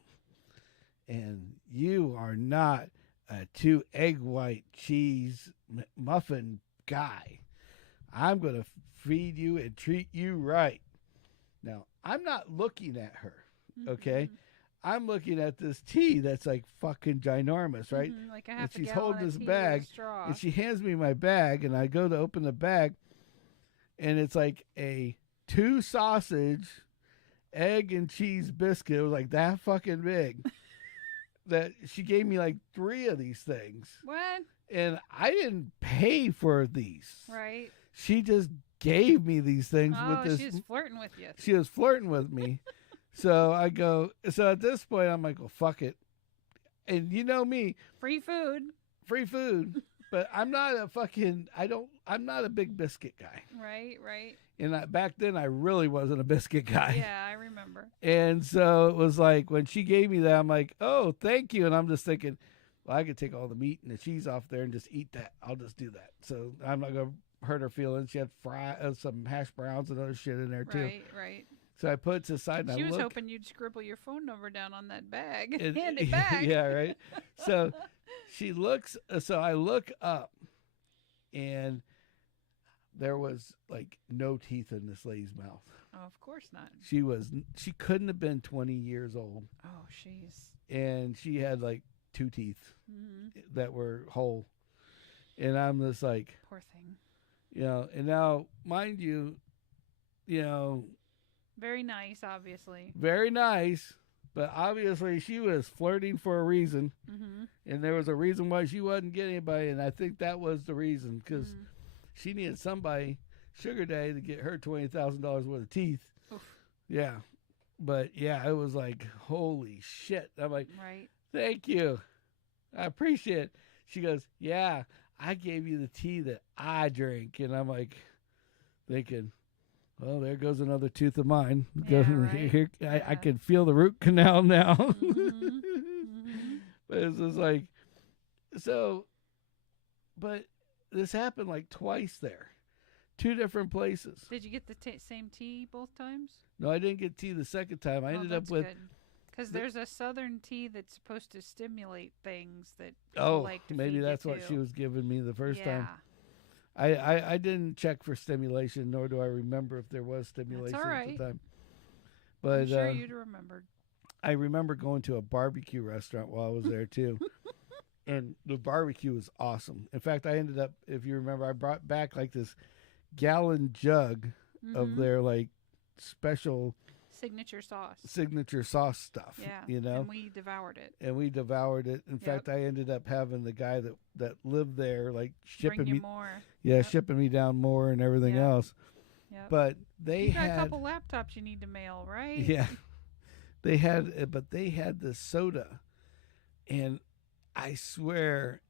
And you are not a 2 egg white cheese muffin guy. I'm going to feed you and treat you right." Now, I'm not looking at her, okay? Mhm. I'm looking at this tea that's like fucking ginormous, right? Like a And half a she's gallon holding of this tea bag, with a straw. and she hands me my bag, and I go to open the bag, and it's like a 2 sausage, egg and cheese biscuit. It was like that fucking big. That she gave me like 3 of these things. What? And I didn't pay for these. Right. She just gave me these things Oh, with this. she was flirting with you. She was flirting with me. So I go, so at this point, I'm like, well, fuck it. And you know me, Free food. free food. But I'm not a fucking, I'm not a big biscuit guy. Right, right. And back then, I really wasn't a biscuit guy. Yeah, I remember. And so it was like, when she gave me that, I'm like, oh, thank you. And I'm just thinking, well, I could take all the meat and the cheese off there and just eat that. I'll just do that. So I'm not going to hurt her feelings. She had some hash browns and other shit in there, too. Right, right. So I put it to the side and She I was look. hoping you'd scribble your phone number down on that bag. And, Hand it back. Yeah, right. So she looks, so I look up, and there was like no teeth in this lady's mouth. Oh, of course not. She couldn't have been 20 years old. Oh, jeez. And she had like 2 teeth Mm-hmm. that were whole. And I'm just like, Poor thing. you know, and now, mind you, Very nice, obviously. very nice, but obviously she was flirting for a reason. Mm-hmm. And there was a reason why she wasn't getting anybody. And I think that was the reason, because she needed somebody, sugar daddy, to get her $20,000 worth of teeth. Oof. Yeah. But yeah, it was like, holy shit. I'm like, Right. thank you. I appreciate it. She goes, yeah, I gave you the tea that I drink. And I'm like, thinking, well, there goes another tooth of mine. Yeah, right. I can feel the root canal now. Mm-hmm. Mm-hmm. But it's just like, so, but this happened like twice there. 2 different places. Did you get the same tea both times? No, I didn't get tea the second time. I ended up with. Because there's a southern tea that's supposed to stimulate things that Oh, like to maybe feed that's you what too. she was giving me the first Yeah. time. I didn't check for stimulation, nor do I remember if there was stimulation all at right. the time. But I'm sure you'd remembered. I remember going to a barbecue restaurant while I was there too. And the barbecue was awesome. In fact, I ended up, if you remember, I brought back like this gallon jug of their like special signature sauce stuff. Yeah. You know? And we devoured it. In fact, I ended up having the guy that lived there like Bring shipping you me more. Yeah, Yep. shipping me down more and everything Yep. else. Yep. But they you got had a couple laptops you need to mail, right? Yeah. They had this soda, and I swear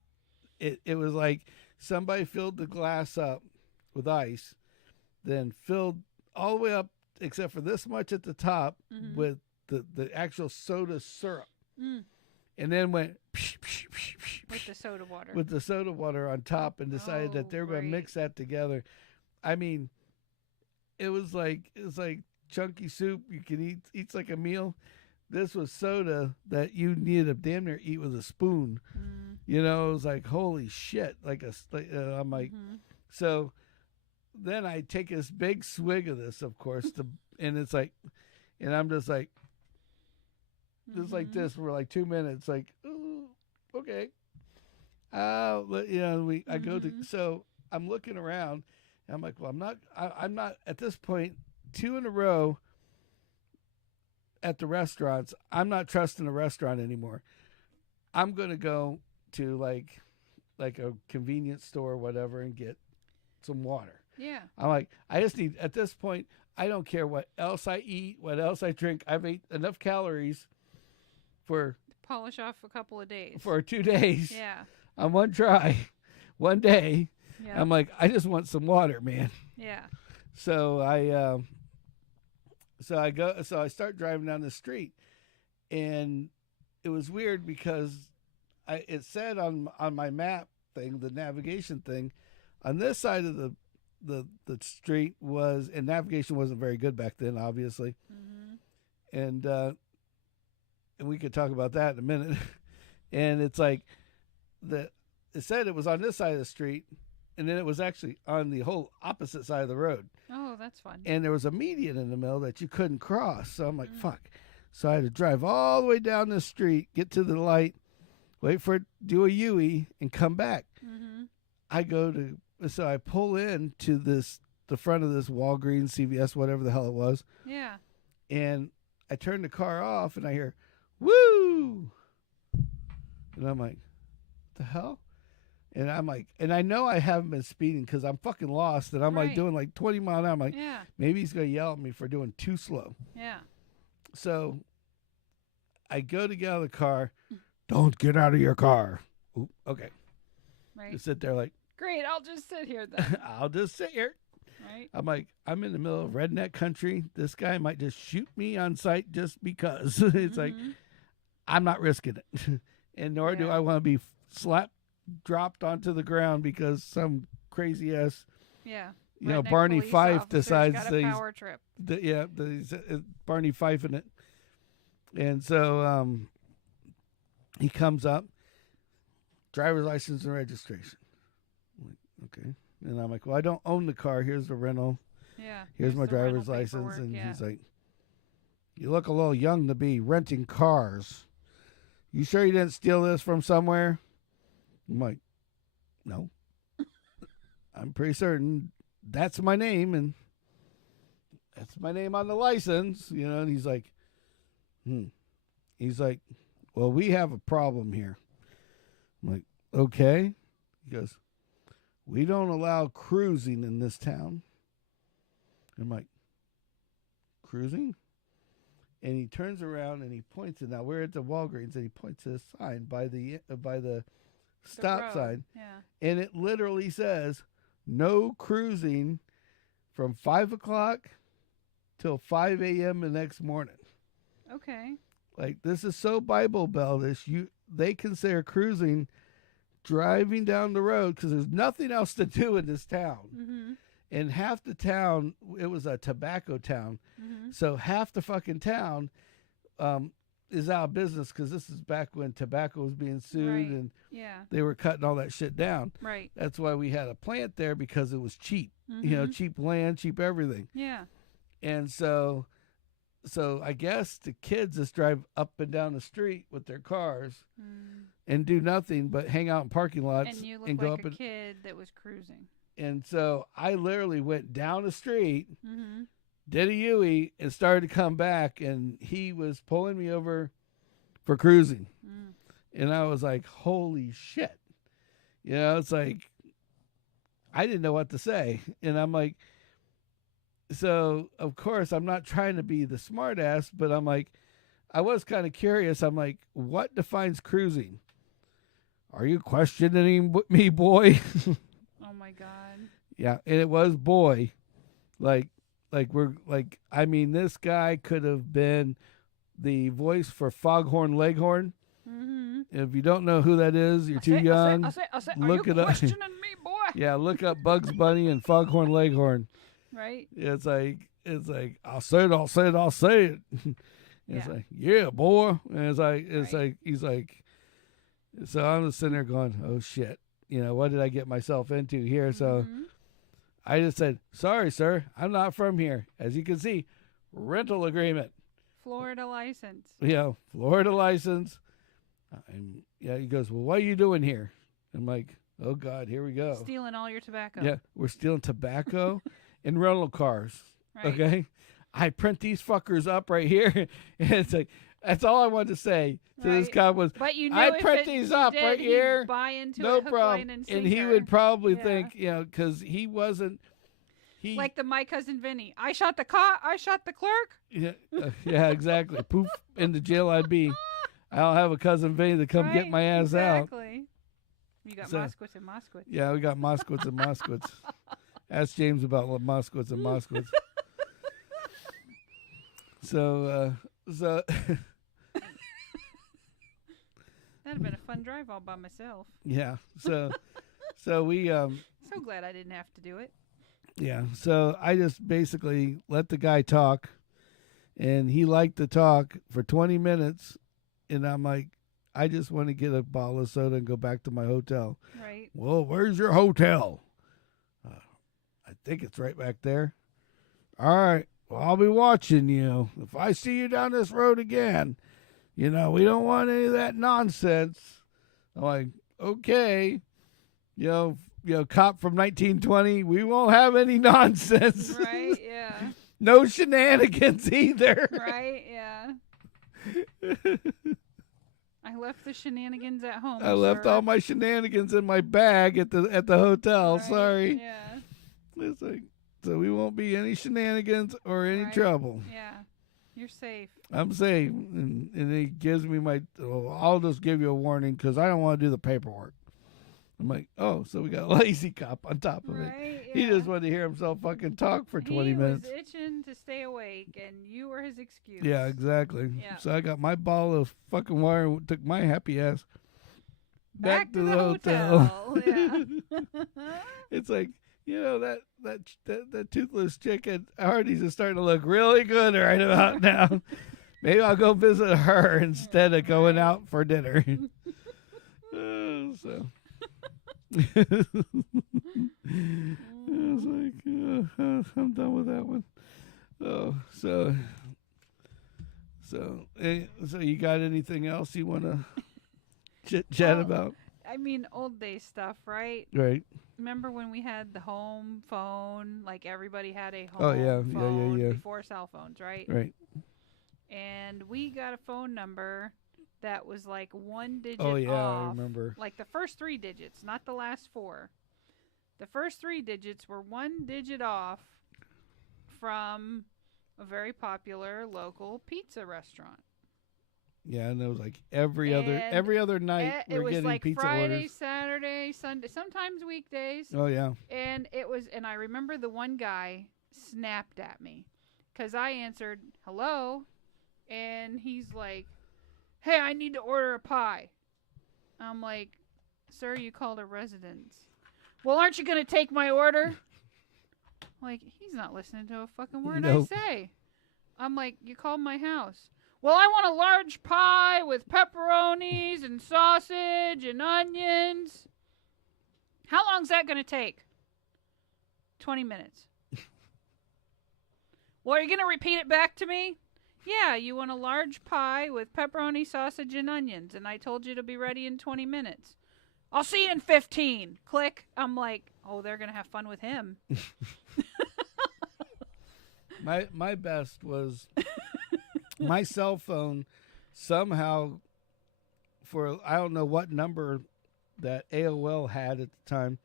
it was like somebody filled the glass up with ice, then filled all the way up except for this much at the top with the actual soda syrup. And then went with the soda water. With the soda water on top, and decided that they were going to mix that together. I mean, it was like chunky soup you can eat like a meal. This was soda that you needed to damn near eat with a spoon. You know, it was like, holy shit! I'm like, so then I take this big swig of this, of course, and it's like, and I'm just like this for like 2 minutes, like, ooh, okay. I go to, so I'm looking around, and I'm like, well, I'm not at this point, 2 in a row at the restaurants. I'm not trusting a restaurant anymore. I'm going to go to like a convenience store or whatever and get some water. Yeah. I'm like, I just need, at this point, I don't care what else I eat, what else I drink. I've ate enough calories for polish off a couple of days. For 2 days. Yeah. On one try, one day. Yeah. I'm like, I just want some water, man. Yeah. So I start driving down the street, and it was weird because it said on my map thing, the navigation thing, on this side of the street was, and navigation wasn't very good back then, obviously. And we could talk about that in a minute. And it's like it said it was on this side of the street, and then it was actually on the whole opposite side of the road. Oh, that's fun. And there was a median in the middle that you couldn't cross. So I'm like, fuck. So I had to drive all the way down the street, get to the light, wait for it, do a U-E, and come back. Mm-hmm. So I pull in to the front of this Walgreens, CVS, whatever the hell it was. Yeah. And I turn the car off and I hear, woo! And I'm like, what the hell? And I'm like, and I know I haven't been speeding because I'm fucking lost. And I'm like doing like 20 miles an hour. I'm like, maybe he's going to yell at me for doing too slow. Yeah. So I go to get out of the car. Don't get out of your car. Ooh, okay. Right. Just sit there like, great, I'll just sit here then. I'll just sit here. Right. I'm like, I'm in the middle of redneck country. This guy might just shoot me on sight just because. It's like, I'm not risking it. And nor do I want to be dropped onto the ground because some crazy ass, Barney Fife decides got a power trip. Barney Fife in it. And so he comes up, driver's license and registration. I'm like, okay. And I'm like, well, I don't own the car. Here's the rental. Yeah. Here's my driver's license. And he's like, you look a little young to be renting cars. You sure you didn't steal this from somewhere? I'm like, no. I'm pretty certain that's my name, and that's my name on the license, and he's like, He's like, well, we have a problem here. I'm like, okay. He goes, we don't allow cruising in this town. I'm like, cruising? And he turns around and he points it. Now we're at the Walgreens, and he points to a sign by the stop sign. Yeah. And it literally says, no cruising from 5 o'clock till 5 a.m. the next morning. Okay. Like, this is so Bible Beltish. They consider cruising driving down the road because there's nothing else to do in this town. Mm-hmm. And half the town, it was a tobacco town. Mm-hmm. So half the fucking town is out of business because this is back when tobacco was being sued and they were cutting all that shit down. Right. That's why we had a plant there, because it was cheap. Cheap land, cheap everything. Yeah. And so I guess the kids just drive up and down the street with their cars and do nothing but hang out in parking lots. And you look and go like up a kid that was cruising. And so I literally went down the street, did a U-E, and started to come back, and he was pulling me over for cruising. And I was like, holy shit. It's like, I didn't know what to say. And I'm like, so, of course, I'm not trying to be the smart ass, but I'm like, I was kind of curious. I'm like, what defines cruising? Are you questioning me, boy? Oh, my God. Yeah, and it was boy. This guy could have been the voice for Foghorn Leghorn. Mm-hmm. If you don't know who that is, you're too young. I say, look are you it up. questioning me, boy? Yeah, look up Bugs Bunny and Foghorn Leghorn. Right. It's like I'll say it. It's like, yeah, boy. And it's like he's like, so I'm just sitting there going, oh shit, what did I get myself into here? So I just said, sorry, sir, I'm not from here. As you can see, rental agreement. Florida license. Yeah, Florida license. He goes, well, what are you doing here? I'm like, oh God, here we go. Stealing all your tobacco. Yeah, we're stealing tobacco and rental cars. Right. Okay, I print these fuckers up right here, and it's like, that's all I wanted to say to this guy was, but I print these up right here. Buy into no it, hook, problem. line, and he would probably think, because he wasn't. Like my cousin Vinny. I shot the clerk. Yeah, exactly. Poof, into jail I'd be. I don't have a cousin Vinny to come get my ass out. Exactly. You got Moskowitz and Moskowitz. Yeah, we got Moskowitz and Moskowitz. Ask James about Moskowitz and Moskowitz. So that'd have been a fun drive all by myself. Yeah. So we so glad I didn't have to do it. Yeah. So I just basically let the guy talk, and he liked to talk for 20 minutes, and I'm like, I just want to get a bottle of soda and go back to my hotel. Right. Well, where's your hotel? I think it's right back there. All right. well, I'll be watching you. If I see you down this road again, we don't want any of that nonsense. I'm like, okay, cop from 1920, we won't have any nonsense. Right, yeah. No shenanigans either. Right, yeah. I left the shenanigans at home. I left all my shenanigans in my bag at the hotel. Right, Sorry. Yeah. It's like, so we won't be any shenanigans or any trouble. Yeah. You're safe. I'm safe. And he gives me I'll just give you a warning because I don't want to do the paperwork. I'm like, oh, so we got a lazy cop on top of it. Yeah. He just wanted to hear himself fucking talk for 20 minutes. He was itching to stay awake, and you were his excuse. Yeah, exactly. Yeah. So I got my ball of fucking wire and took my happy ass back to the hotel. Yeah. It's like, that toothless chicken Hardee's is starting to look really good right about now. Maybe I'll go visit her instead of going out for dinner. So I was like, I'm done with that one. Oh, so you got anything else you want to chat about? I mean, old day stuff, right? Right. Remember when we had the home phone? Like everybody had a home phone yeah. before cell phones, right? Right. And we got a phone number that was like one digit off. off. I remember. Like the first 3 digits, not the last 4. The first 3 digits were 1 digit off from a very popular local pizza restaurant. Yeah, and it was like every other night we're getting like pizza Friday, orders. Saturday, Sunday, sometimes weekdays. Oh yeah. And I remember the one guy snapped at me because I answered hello, and he's like, "Hey, I need to order a pie." I'm like, "Sir, you called a residence." "Well, aren't you gonna take my order?" Like, he's not listening to a fucking word I say. I'm like, "You called my house." "Well, I want a large pie with pepperonis and sausage and onions." "How long's that going to take?" 20 minutes. "Well, are you going to repeat it back to me?" "Yeah, you want a large pie with pepperoni, sausage, and onions, and I told you to be ready in 20 minutes. "I'll see you in 15. Click. I'm like, oh, they're going to have fun with him. My best was my cell phone somehow, for I don't know what number that AOL had at the time.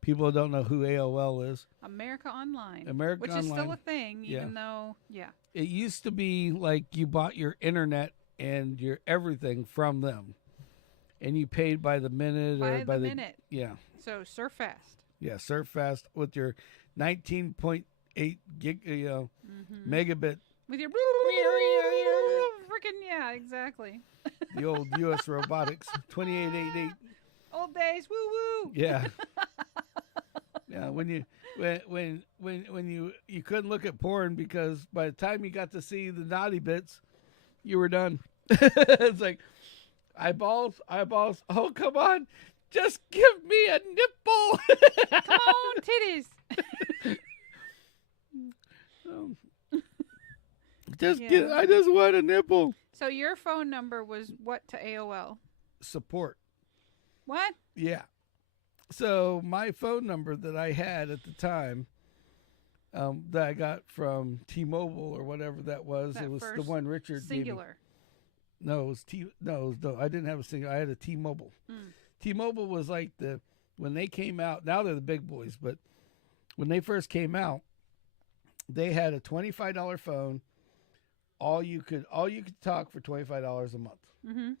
People don't know who AOL is. America Online. Which is still a thing, even though, It used to be like you bought your internet and your everything from them. And you paid by the minute or by the minute. Yeah. So surf fast. Yeah, surf fast with your 19.8 gig, megabit. With your freaking, yeah, exactly. The old U.S. Robotics 2888. Old days, woo woo. Yeah. Yeah, when you couldn't look at porn because by the time you got to see the naughty bits, you were done. It's like eyeballs. Oh, come on. Just give me a nipple. Come on, titties. I just want a nipple. So your phone number was what to AOL? Support. What? Yeah. So my phone number that I had at the time, that I got from T-Mobile or whatever that was, it was the one Richard singular. Gave me. No, it was No, I didn't have a single. I had a T-Mobile. T-Mobile was like when they came out. Now they're the big boys, but when they first came out, they had a $25 phone. All you could talk for $25 a month. Mm-hmm.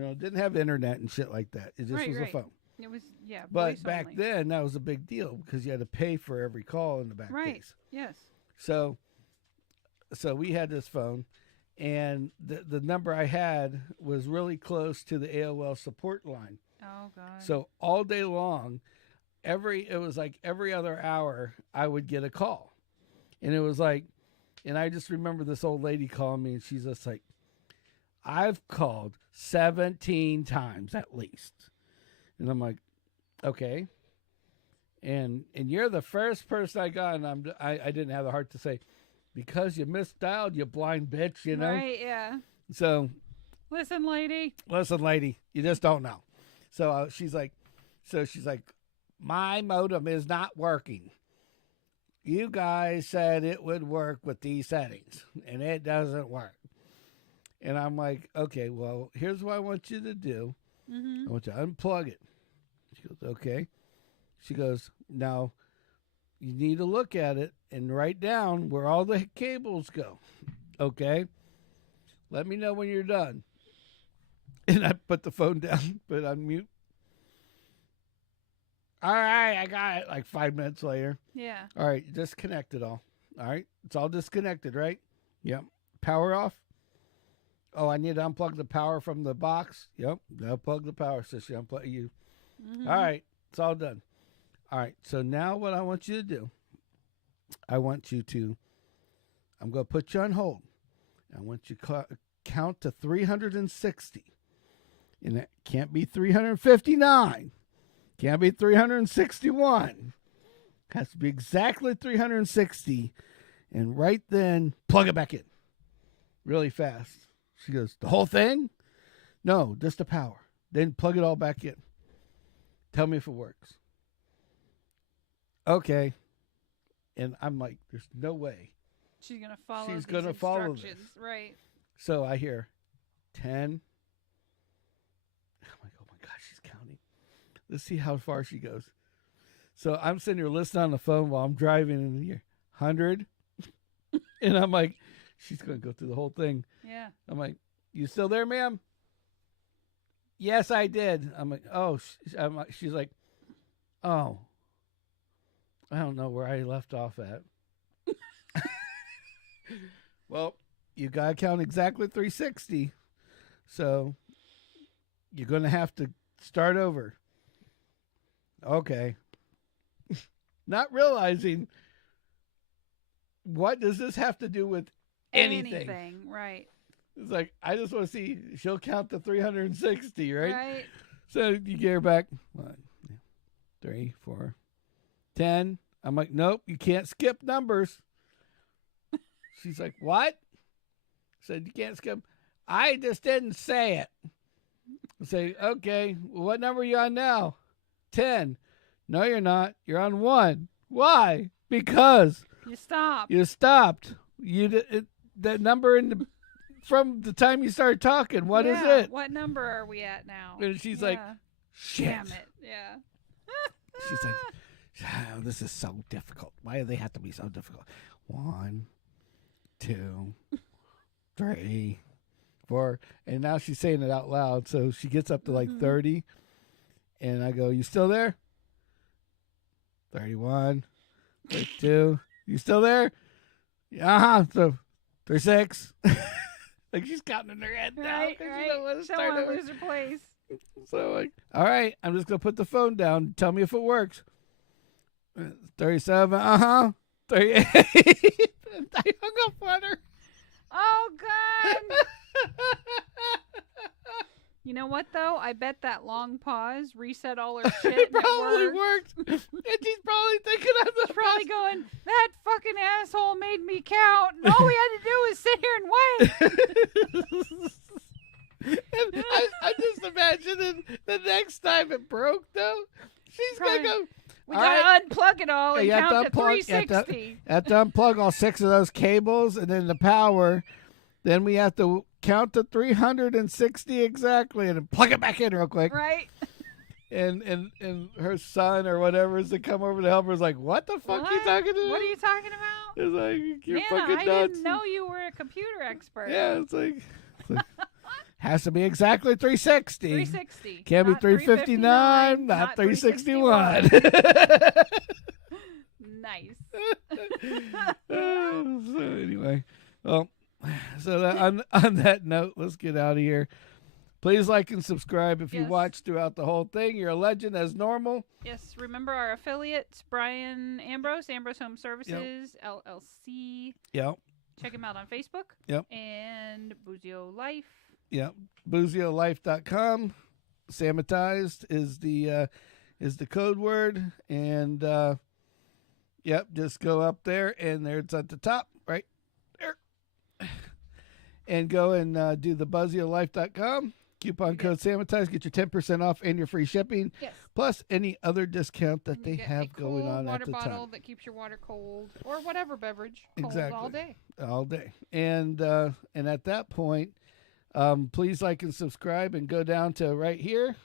It didn't have internet and shit like that. It just was a phone. It was, but back then that was a big deal because you had to pay for every call in the back days. Yes. So we had this phone, and the number I had was really close to the AOL support line. Oh God. So all day long, it was like every other hour I would get a call, and it was like, and I just remember this old lady calling me, and she's just like, "I've called 17 times at least." And I'm like, okay. And you're the first person I got, and I didn't have the heart to say, because you misdialed, you blind bitch, you know? Right, yeah. So, listen, lady, you just don't know. So she's like, my modem is not working. You guys said it would work with these settings, and it doesn't work. And I'm like, okay, well, here's what I want you to do. I want you to unplug it. She goes, okay. She goes, now you need to look at it and write down where all the cables go. Okay? Let me know when you're done. And I put the phone down, put it on mute. All right, I got it. Like 5 minutes later. Yeah. All right, disconnect it all. All right, it's all disconnected, right? Yep. Power off. Oh, I need to unplug the power from the box. Yep. Unplug the power system. Unplug you. All right, it's all done. All right, so now what I want you to do, I'm going to put you on hold. I want you to count to 360. And it can't be 359. Can't be 361. Has to be exactly 360. And right then, plug it back in. Really fast. She goes, the whole thing? No, just the power. Then plug it all back in. Tell me if it works. Okay. And I'm like, there's no way. She's going to follow She's these going to follow this. instructions. Right. So I hear 10. I'm like, oh my gosh, she's counting. Let's see how far she goes. So I'm sitting here listening on the phone while I'm driving in the 100. And I'm like, she's going to go through the whole thing. Yeah. I'm like, you still there, ma'am? Yes, I did. I'm like, oh. She's like, oh. I don't know where I left off at. Well, you got to count exactly 360. So you're going to have to start over. Okay. Not realizing, what does this have to do with anything? Right. It's like, I just want to see, she'll count to 360, right? Right. So you get her back, 1, 2, 3, 4, 10. I'm like, nope, you can't skip numbers. She's like, what? I said, you can't skip. I just didn't say it. I say, okay, well, what number are you on now? 10. No, you're not. You're on 1. Why? Because you stopped. You stopped. That number from the time you started talking. What is it? What number are we at now? And she's like, shit. Damn it. Yeah. She's like, oh, this is so difficult. Why do they have to be so difficult? 1, 2, 3, 4. And now she's saying it out loud. So she gets up to like 30. And I go, you still there? 31, 32. You still there? So 36. Like she's counting in her head now. Right. She don't want to Don't start want to over. lose her place. So like, all right, I'm just gonna put the phone down. Tell me if it works. 37. 38. I hung up on her. Oh God. You know what though? I bet that long pause reset all her shit. It and probably it worked. And she's probably thinking I'm the She's probably best. going, that fucking asshole made me count, and all we had to do was sit here and wait. And I just imagining the next time it broke though, she's Probably. gonna go. We all gotta right, unplug it all and you have count to unplug- 360. You have to unplug all 6 of those cables and then the power. Then we have to count to 360 exactly and then plug it back in real quick. Right? And her son or whatever is to come over to help her is like, what the fuck are you talking about? What are you talking about? It's like, you're Man, fucking I nuts. didn't know you were a computer expert. Yeah, it's like has to be exactly 360. 360. Can't be not 359, 359, not 361. 361. Nice. So anyway, well, so that, on that note, let's get out of here. Please like and subscribe if you Yes. watched throughout the whole thing. You're a legend as normal. Yes, remember our affiliates, Brian Ambrose Home Services, LLC. Yep. Check him out on Facebook. Yep. And Buzio Life. Yep. BoozioLife.com. Sammitized is the code word. And, yep, just go up there, and there it's at the top, right? and go and do the buzzyoflife.com. Coupon code Sammitized. Get your 10% off and your free shipping. Yes. Plus any other discount that they Get have a cool going on water at the bottle time. that keeps your water cold, or whatever beverage cold Exactly. all day. All day. And at that point, please like and subscribe and go down to right here.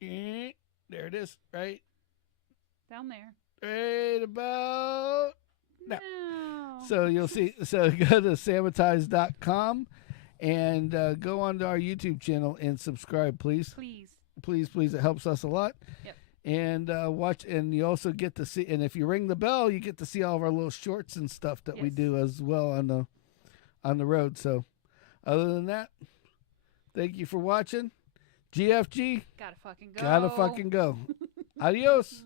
There it is. Right Down there. right about now. No. So you'll see. So go to sammitized.com and go onto our YouTube channel and subscribe, please. Please. It helps us a lot. Yep. And watch, and you also get to see. And if you ring the bell, you get to see all of our little shorts and stuff that we do as well on the road. So, other than that, thank you for watching. GFG. Gotta fucking go. Gotta fucking go. Adios.